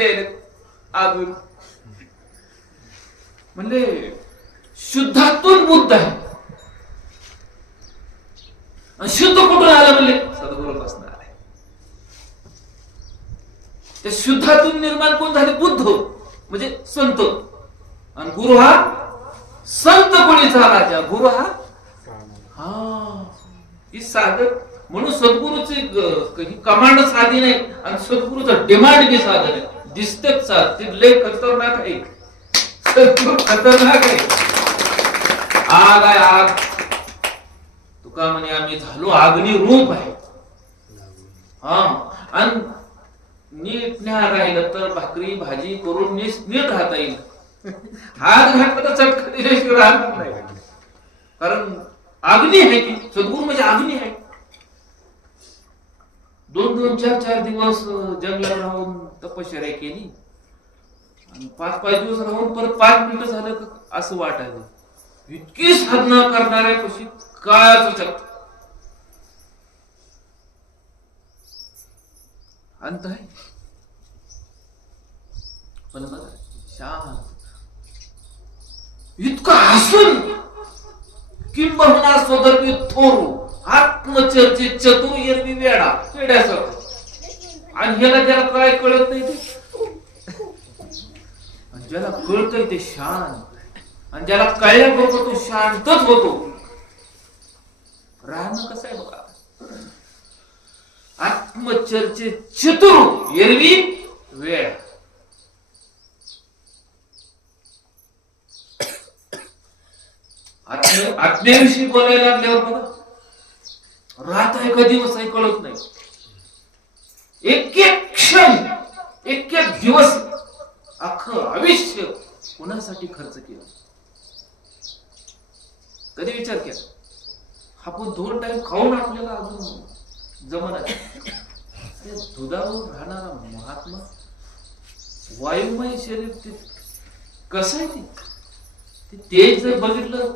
द्यायला अजून. म्हणजे शुद्धातून बुद्ध आहे. शुद्ध कुठून आलं म्हणले? सद्गुरूपासून आले. त्या शुद्धातून निर्माण कोण झाले? बुद्ध म्हणजे संत. आणि गुरु हा संत कोणीचा राजा. गुरु हा ही साधन. म्हणून सद्गुरूची कमांड साधी नाही आणि सद्गुरूचं डिमांड बी साधन आहे. दिसतेच साध ते लय खतरनाक आहे. सद्गुरू खतरनाक आहे. आग आहे आग. तुका म्हणे आम्ही झालो अग्नी रूप आहे. हा आणि नीट न्या राहिलं तर भाकरी भाजी करून नीट राहता येईल. हात घातला तर चटका दिल्याशिवाय राहणार नाही. कारण अग्नी आहे की सद्गुरू म्हणजे अग्नी आहे. 2-2, 4-4 दिवस जंगलात राहून तपश्चर्या केली आणि 5-5 दिवस राहून परत 5 मिनिटं झालं असं वाटायचं. इतकी साधना करणाऱ्या कशी काय असू शकत? अंत आहे. पण बघा शांत इतकं हसून किंबहुना स्वदर्पी थोरू आत्मचर्चित चतुर एरवी वेड्यासारखं. आणि ह्याला ज्याला काय कळत नाही ते, ज्याला कळतंय ते शांत. आणि ज्याला कळल्याबरोबर तो शांतच होतो. राहणं कसं आहे बघा. आत्मचर्चित चतुर एरवी वेळ. आत्म्याविषयी बोलायला लागल्यावर बघा रात आहे का दिवस आहे कळत नाही. एक एक क्षण एक एक दिवस अख्खं आयुष्य कोणासाठी खर्च केलं? कधी विचार केला? आपण 2 टाइम खाऊन आपल्याला अजून जमणार. दुधावर राहणारा महात्मा वायुमय शरीर ते कसं आहे? ते जर बघितलं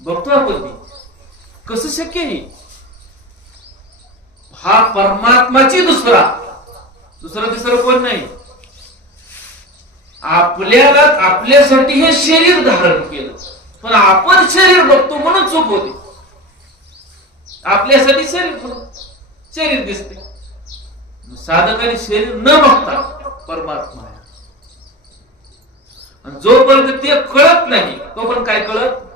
बघतो आपण कसं शक्य आहे? हा परमात्माची दुसरा तिसरं कोण नाही. आपल्याला आपल्यासाठी हे शरीर धारण केलं पण आपण शरीर बघतो म्हणून चूक होते. आपल्यासाठी शरीर दिसते. साधकाने शरीर न बघता परमात्मा आहे. आणि जोपर्यंत ते कळत नाही तोपर्यंत काय कळत?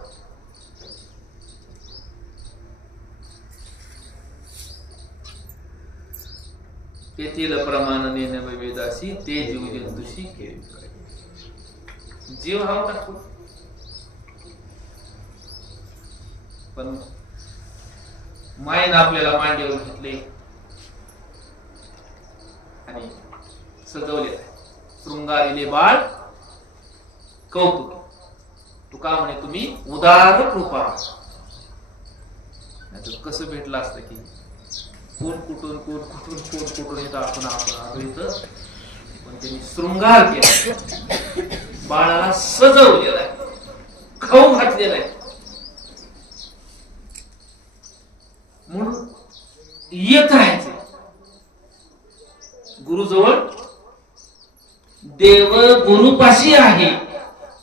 तेथील प्रमाण वेदासी ते जीव जंतुशी केले. जीव हा टाकतो पण मायन आपल्याला मांडीवर घेतले आणि सजवले. शृंगारिले बाळ कौतुक. तुका म्हणे तुम्ही उदार कृपा. कसं भेटलं असतं की कोण कुठून येतं आपण आलो इथं. पण त्यांनी शृंगार केला. बाळाला सजवलेला आहे. खाऊ घातलेला आहे. म्हणून येत राहायचे गुरुजवळ. देव गुरुपाशी आहे.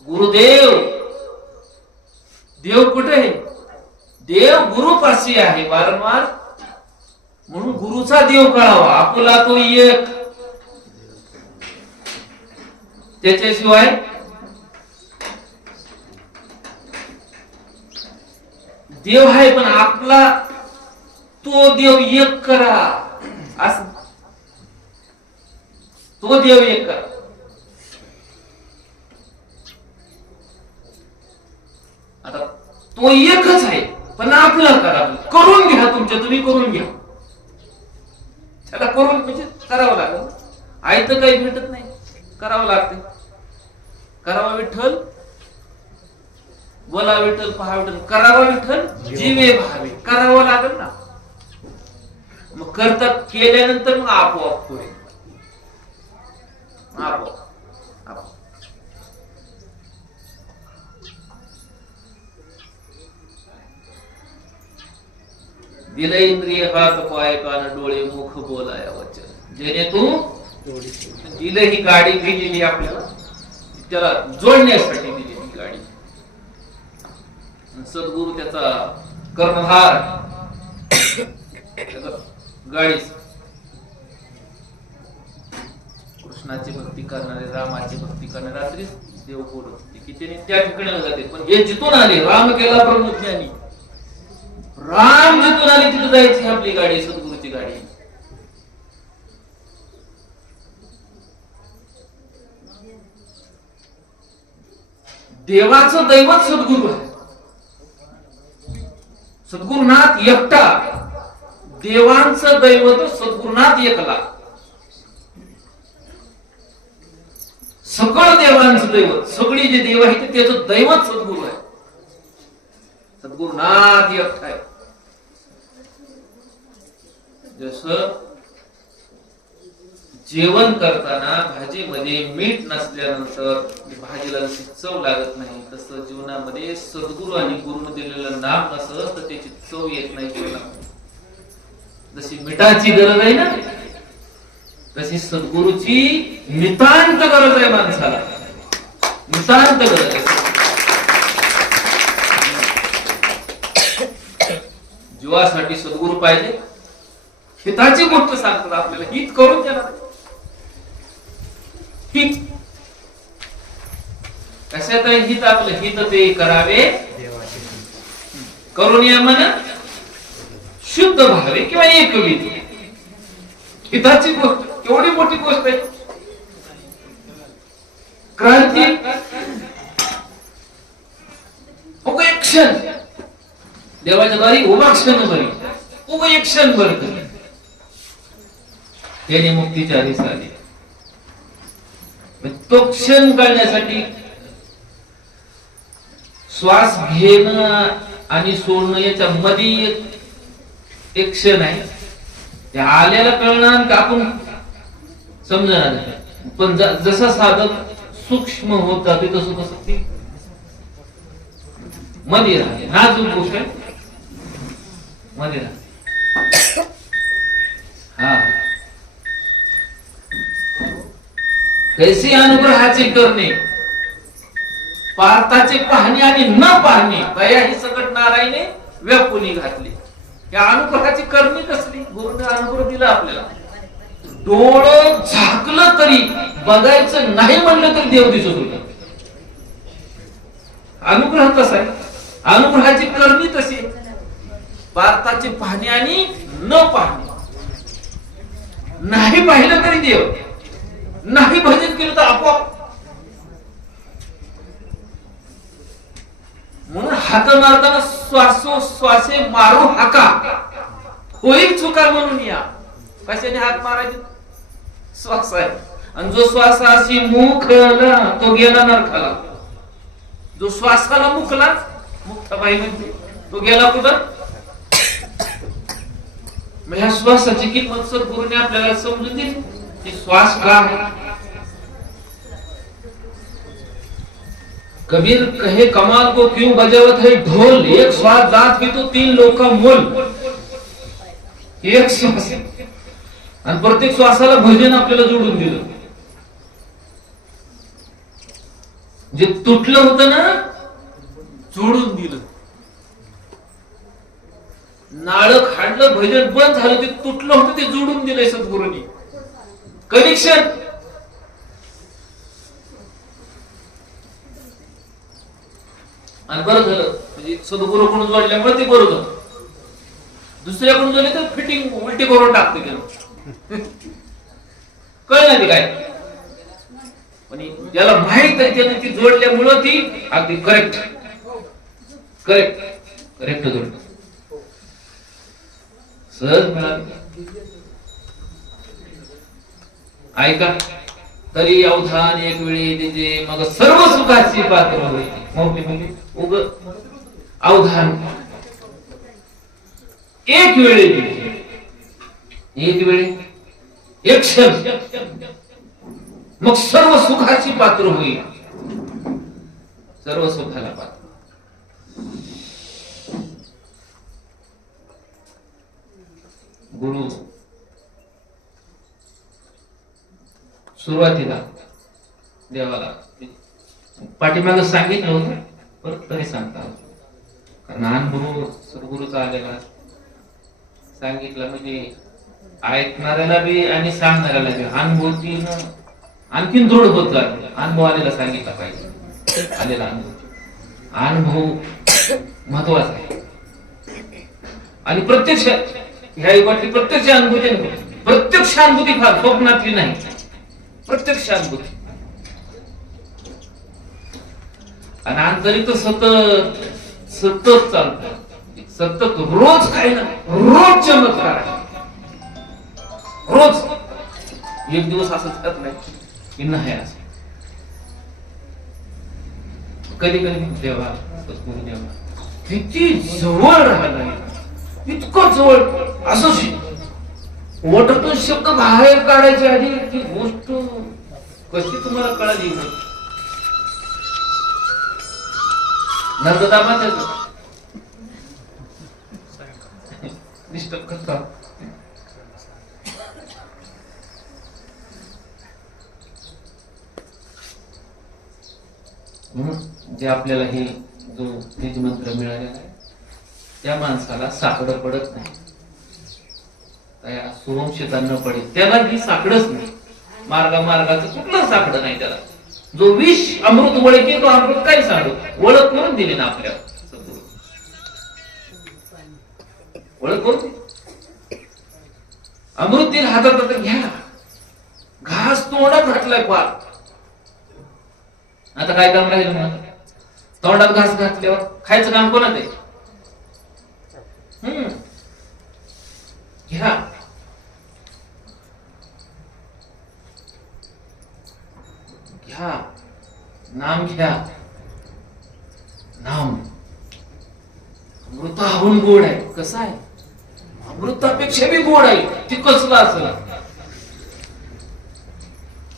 गुरुदेव देव कुठे आहे? देव गुरुपाशी आहे वारंवार. म्हणून गुरुचा देव कळावा. आपला तो एक. त्याच्याशिवाय देव आहे पण आपला तो देव एक करा. असं तो देव एक करा. आता तो एकच आहे पण आपलं करा. करून घ्या. तुम्ही करून घ्या. त्याला करून म्हणजे करावं लागेल. आयतं काही भेटत नाही. करावं लागते. करावा विठ्ठल बोला विठ्ठल पहा विठ्ठल. करावा विठ्ठल जीवे भावे. करावं लागेल ना. मग करतात केल्यानंतर मग आपोआप होईल. आपोआप दिले इंद्रिय हात पाय कान डोळे मुख बोलाया वचन. जेणे तू दिलं ही गाडी दिलेली आपल्याला, त्याला जोडण्यासाठी दिलेली गाडी. सद्गुरु त्याचा कर्णधार गाडी. कृष्णाची भक्ती करणारे, रामाची भक्ती करणारे, रात्री देव बोलत होते की त्याने त्या ठिकाणी जाते, पण हे जिथून आले, राम केला ब्रह्मज्ञानी, राम जिथून आले तिथे जायची आपली गाडी, सद्गुरूची गाडी. देवाचं दैवत सद्गुरु आहे. सद्गुरुनाथ एकटा, देवांचं दैवत सद्गुरुनाथ एकला. सगळं देवांचं दैवत, सगळी जे देव आहेत त्याचं दैवत सद्गुरु आहे. सद्गुरुनाथ एकटा आहे. जसं जेवण करताना भाजीमध्ये मीठ नसल्यानंतर भाजीला जशी चव लागत नाही, तसं जीवनामध्ये सद्गुरु आणि गुरुने दिलेलं नाम नसलं तर त्याची चव येत नाही जीवनामध्ये. जशी मिठाची गरज आहे ना, तशी सद्गुरूची नितांत गरज आहे माणसाला, नितांत गरज आहे. जीवासाठी सद्गुरू पाहिजे. हिताची गोष्ट सांगतात आपल्याला, हित करून द्या. हित कशात आहे? हित आपलं हित ते करावे करून या मन शुद्ध भावे किंवा एकविध. हिताची गोष्ट केवढी मोठी गोष्ट आहे. क्रांती उग एक क्षण देवाच्या दारी, उभा क्षण बरी, उग एक क्षण बर त्याने मुक्तीच्या आधीच आले. तो क्षण कळण्यासाठी श्वास घेणं आणि सोडणं याच्या मध्ये एक क्षण आहे. त्या आल्याला कळणार का आपण समजणार नाही, पण जसा साधक सूक्ष्म होत जाते तसं तसं ते मध्ये राहते. नाजूक गोष्ट आहे, मध्ये राहते. हा कैसी अनुग्रहाचे करणे, पार्थाचे पाहणे आणि न पाहणे, दया ही सकट नारायणे व्यापुनी घातली. या अनुग्रहाची करणी कसली? गुरुने अनुग्रह दिला आपल्याला. डोळं झाकलं तरी, बघायचं नाही म्हणलं तरी देव दिसत होता. अनुग्रह तसा आहे. अनुग्रहाची करणी तशी, पार्थाचे पाहणे आणि न पाहणे. नाही पाहिलं तरी देव, नाही भजन केलं तर आपोआप. म्हणून हात मारताना श्वासोश्वासे मारू हाका, होईल चुका म्हणून या. कशाने हात मारायचे? श्वास आहे. आणि जो श्वासाशी मुखला तो गेला नरकाला. जो श्वासाला मुखला, मुक्ताबाई म्हणते, तो गेला कुठं? मग ह्या श्वासाची किंमत सद्गुरूने आपल्याला समजून दिली की श्वास का आहे. कबीर कहे कमाल को क्यों बजावत है ढोल, एक श्वास जात की तो 3 लोक मोल. एक श्वास आणि प्रत्येक श्वासाला भजन आपल्याला जोडून दिलं. जे तुटलं होतं ना, जोडून दिलं. नाळ खाडलं, भजन बंद झालं, ते तुटलं होतं ते जोडून दिलंय सद्गुरूंनी. कनेक्शन. आणि बरं झालं म्हणजे सद्गुरूकडून जोडल्यामुळे ते बरं झालं. दुसऱ्याकडून जोडले तर फिटिंग उलटी करून टाकते केलं. कळलं काय? पण ज्याला माहित आहे त्याने ती जोडल्यामुळं ती अगदी करेक्ट करेक्ट करेक्ट जोडलं. सहज मिळाली. ऐका, तरी अवधान एक वेळी त्याचे मग सर्व सुखाची पात्र होईल. मोठी म्हणजे उग अवधान एक वेळी, एक वेळी एक क्षण मग सर्व सुखाची पात्र होईल. सर्व सुखाला पात्र. गुरु सुरुवातीला देवाला पाठीमागं सांगितलं होतं, परत तरी सांगता कारण अनुभव सद्गुरूचा आलेला सांगितलं म्हणजे ऐकणाऱ्याला बी आणि सांगणाऱ्याला बी अनुभूतीनं आणखीन दृढ होत जाते. अनुभव आलेला सांगितला पाहिजे. आलेला अनुभव महत्वाचा आहे. आणि प्रत्यक्ष ह्या युगातली प्रत्यक्ष अनुभूती, प्रत्यक्ष अनुभूती फार स्वप्नातली नाही, प्रत्यक्ष अनुभूती. आणि आंतरिक सतत सतत चालतं, सतत रोज काही ना रोज चमत्कार आहे. रोज एक दिवस असं जात नाही की नाही असं. कधी कधी देवा सद्गुरू देवा किती जवळ राहिला, इतकं जवळ असं वाटतून शब्द बाहेर काढायच्या आधी ती गोष्ट कशी तुम्हाला कळाली. नर्मदा माता डिस्टर्ब करता. जे आपल्याला हे जो बीज मंत्र मिळालेला आहे त्या माणसाला साकडं पडत नाही, त्या सुवंशितांना पडेल त्याला ही साकडच नाही. मार्गाचं कुठलं साकडं नाही त्याला. जो विष अमृत वळके तो अमृत काय सांगू ओळख करून दिली ना आपल्याला. ओळख करून अमृत दिल हातात घ्या. घास तोंडात घातलाय पार. आता काय काम राहील मग? तोंडात घास घातल्यावर खायचं काम कोणाच आहे? घ्या. घ्या नाम घ्या. नाम अमृताहून गोड आहे. कसं आहे? अमृतापेक्षा बी गोड आहे. ती कसलं असलं?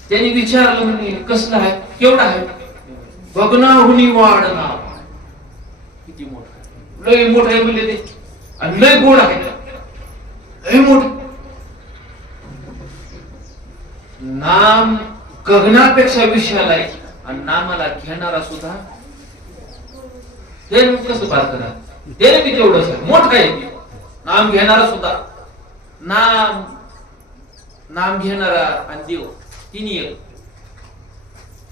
त्यांनी विचारलं म्हणजे कसलं आहे, केवढं आहे? बघनाहुनी वाढ नाव. किती मोठं आहे, लय मोठं आहे म्हणजे ते. आणि लय गोड आहे, लय मोठ. नाम गगनापेक्षा विशाल आहे. आणि नामाला घेणारा सुद्धा ते कसं पार करा, ते बी तेवढंच मोठं आहे. नाम घेणारा सुद्धा, नाम घेणारा आणि देव तिन्ही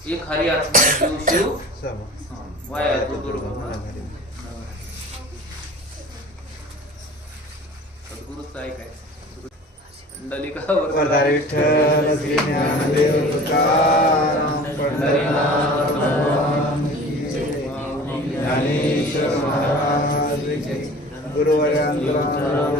एक हरी आत्मा देव शिव वाया सद्गुरूच आहे काय पंढरीकावर विठ्ठल श्री ज्ञानदेव तुकाराम पंढरीनाथ भगवान की जय. ज्ञानेश्वर महाराज की गुरुवर्यांतराम